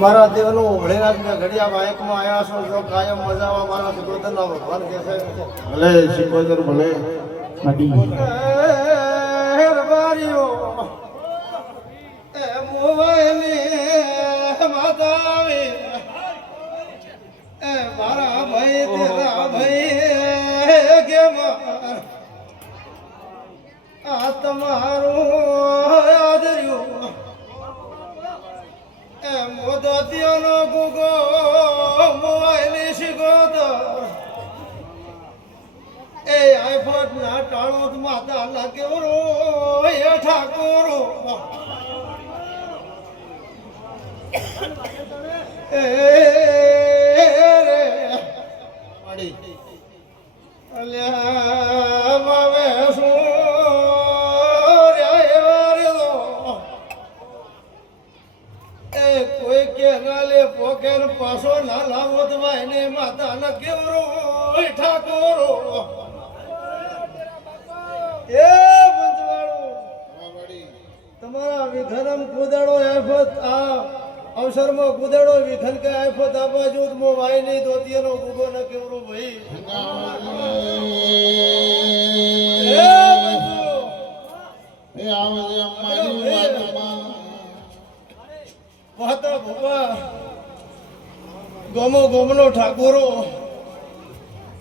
મારા દેવનું ભળેનાથ મેં ઘડિયા બાયકમાં આવ્યા છો જો કાયમ મજાવા મારા સિકોતરના ભગવાન કે છે ભલે. સિકોતર ભલે રબારીઓ, એ મોવાઈની માતાવી, એ મારા ભાઈ તેરા ભાઈ કેમ આ તમારું આદર્યું એ મોદતીઓનો ગુગો મોવાઈની શિકોતર એ આઈફોટ ના ટાળો માતા લાગ્યો રો એ ઠાકોર અલ્યા. પોકેર પાછો ના લાવો માતા ન કેવરો ઠાકોરો. એ તમારા વિધનમ કુદડો એફત આ અવસરમાં કુદડો વિધન કે એફત આ બાજુ મો વાય નહીં દોતીનો ગુગો ન કેવરો ભાઈ. ગોમો ગોમનો ઠાકોરો.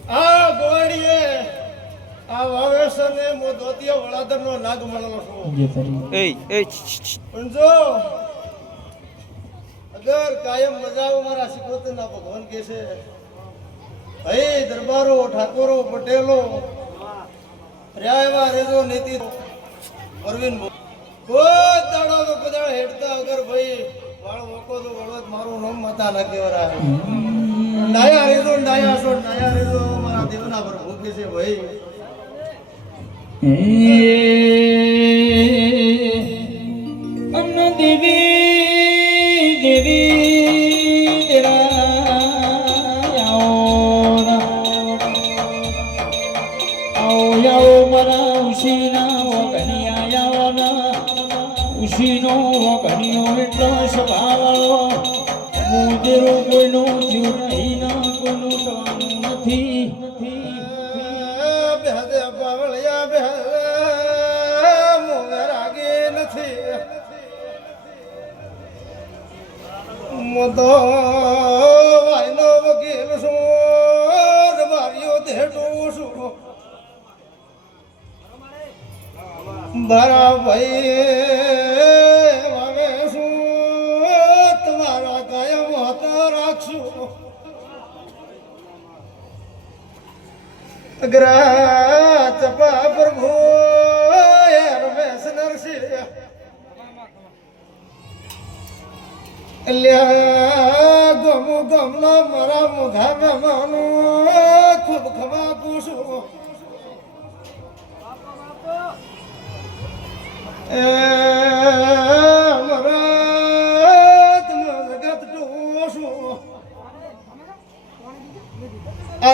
આ ગોળીએ આ વાવેસરને મો દોતિયા વળાદરનો નાગ મળેલો છું. એ. પણ જો અગર કાયમ મજાઓ મારા સિકોતરના ભગવાન કે છે ભાઈ દરબારો ઠાકોરો પટેલો રહ્યા એવા રેજો નીતિ. અરવિંદ કોઈ દાડો તો કદાળ હેડતા અગર ભાઈ મારું નામ મતા ના કેવરા ડાયા રેજો ડાયા છો, ડાયા રેજો મારા દેવના પર ભૂખે છે ભાઈ. ઉશીનો વગણિયો એટલો સ્વભાવળો મુજરો કોઈનો જીવ નહીં, ના કોઈનું થવાનું નથી. બેહદે પાવળિયા બેહદે મોંઘે રાગે નથી. મોતો વાયનો વકીલ સોર માર્યો દેડો સુરો મારા ભાઈ અગ્રા ચપા પ્રભુ રમેશ નરસિંહ. ગમ ગમનો મારા મુઘા મહેમાનો ખૂબ ખમા પૂછું. એ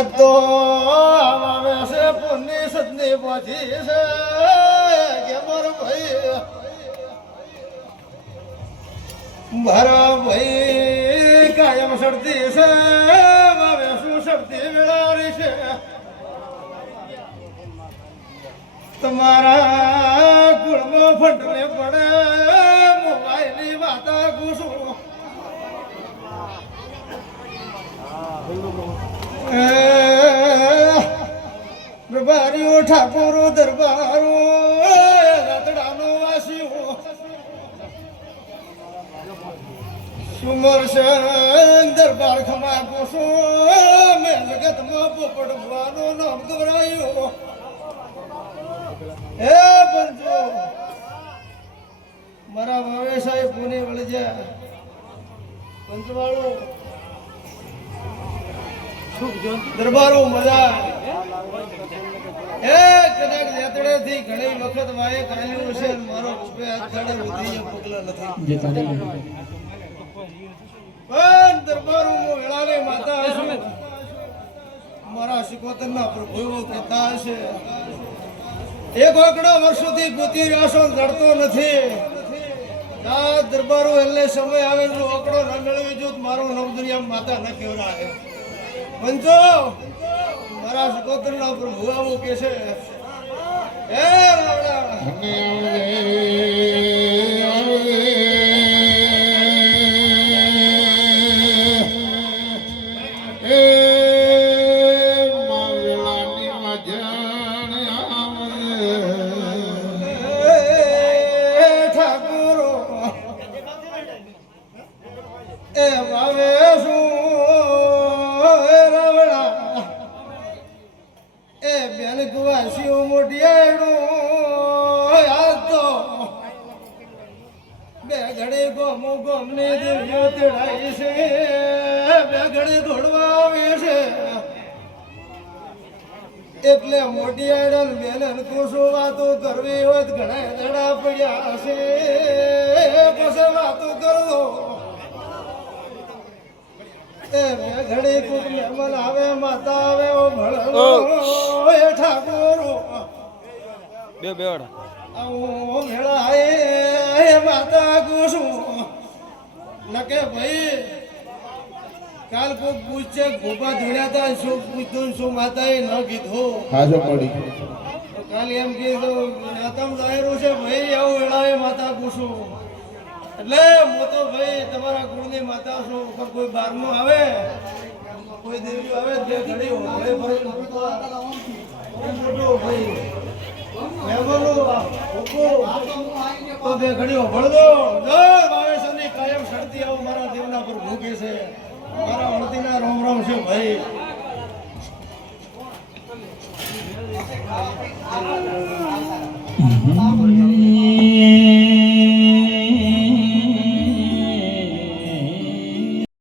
તો શરતી છે આવે છે. તમારા કુળમાં ફટવે પડે મોબાઈલની વાતા ઘૂસું. દરબારીઓ ઠાકોરો, દરબારો રતડાનો વાસીઓ. સુમર સંગ દરબાર ખમા કોસો, મેં જગતમાં પોપડવાનો નામ ગવરાયો હે બંજો મારા ભાવે સાહેબ પુણે વળજ્યા? પંચવાળો દરબારો મજા એ કદાચ યાત્રે થી ઘણી વખત વાએ કાલ્યું છે ને મારો રૂપે આખાડે ઉધી પગલા નથી. પણ દરબારો હું વેળાને માતા હશું મારા સિકોતરના પ્રભુઓ કહેતા હશે એક આંકડા વર્ષોથી ગોતી રહ્યો છો નથી. આ દરબારો એટલે સમય આવે ઓકડો ન મેળવી જો મારો નવદુનિયા માતા ન કેવરાય પંચો મારા સકોતરના પ્રભુ આવું કે છે. એ ઠાકુરો! એ ભાવે શું? મોટી આયડું યાદ તો બે ઘડે ગોમો ગોમને દેવ્યો તેડાઈ છે, બે ઘડે ઘોડવા આવે છે. એટલે મોટી આયડન બેન કોશો વાતો કરવી હોય તો ઘણા દડા પડ્યા છે. પછી વાતો કરવો એ ઘડી કુક મહેમાન આવે માતા આવે ઓ ભળો એ ઠાકોરો. બે બેડ આવો મેળા એ માતા કુશું નકે ભાઈ કાલ કોક પૂછશે ગોપા ધોળ્યા તા શું પૂછતું ને શું માતાએ ન કીધું. હાજો પડી. તો કાલે એમ કીધું તમ જાહેરું છે ભાઈ આવું વેળાએ માતા પૂછું એટલે હું તો ભાઈ તમારા કુળની માતા છું. પણ કોઈ બારમું આવે, કોઈ દેવી આવે, જે ઘડી હોળે ભરે મોટો ભાઈ. મહેમાનો હુકુ તો બે ઘડી હોળ દો જય વાવેશની કાયમ શરતી આવો મારા દેવના પર ભૂખે છે. મારા વળતીના રોમ રોમ છે ભાઈ.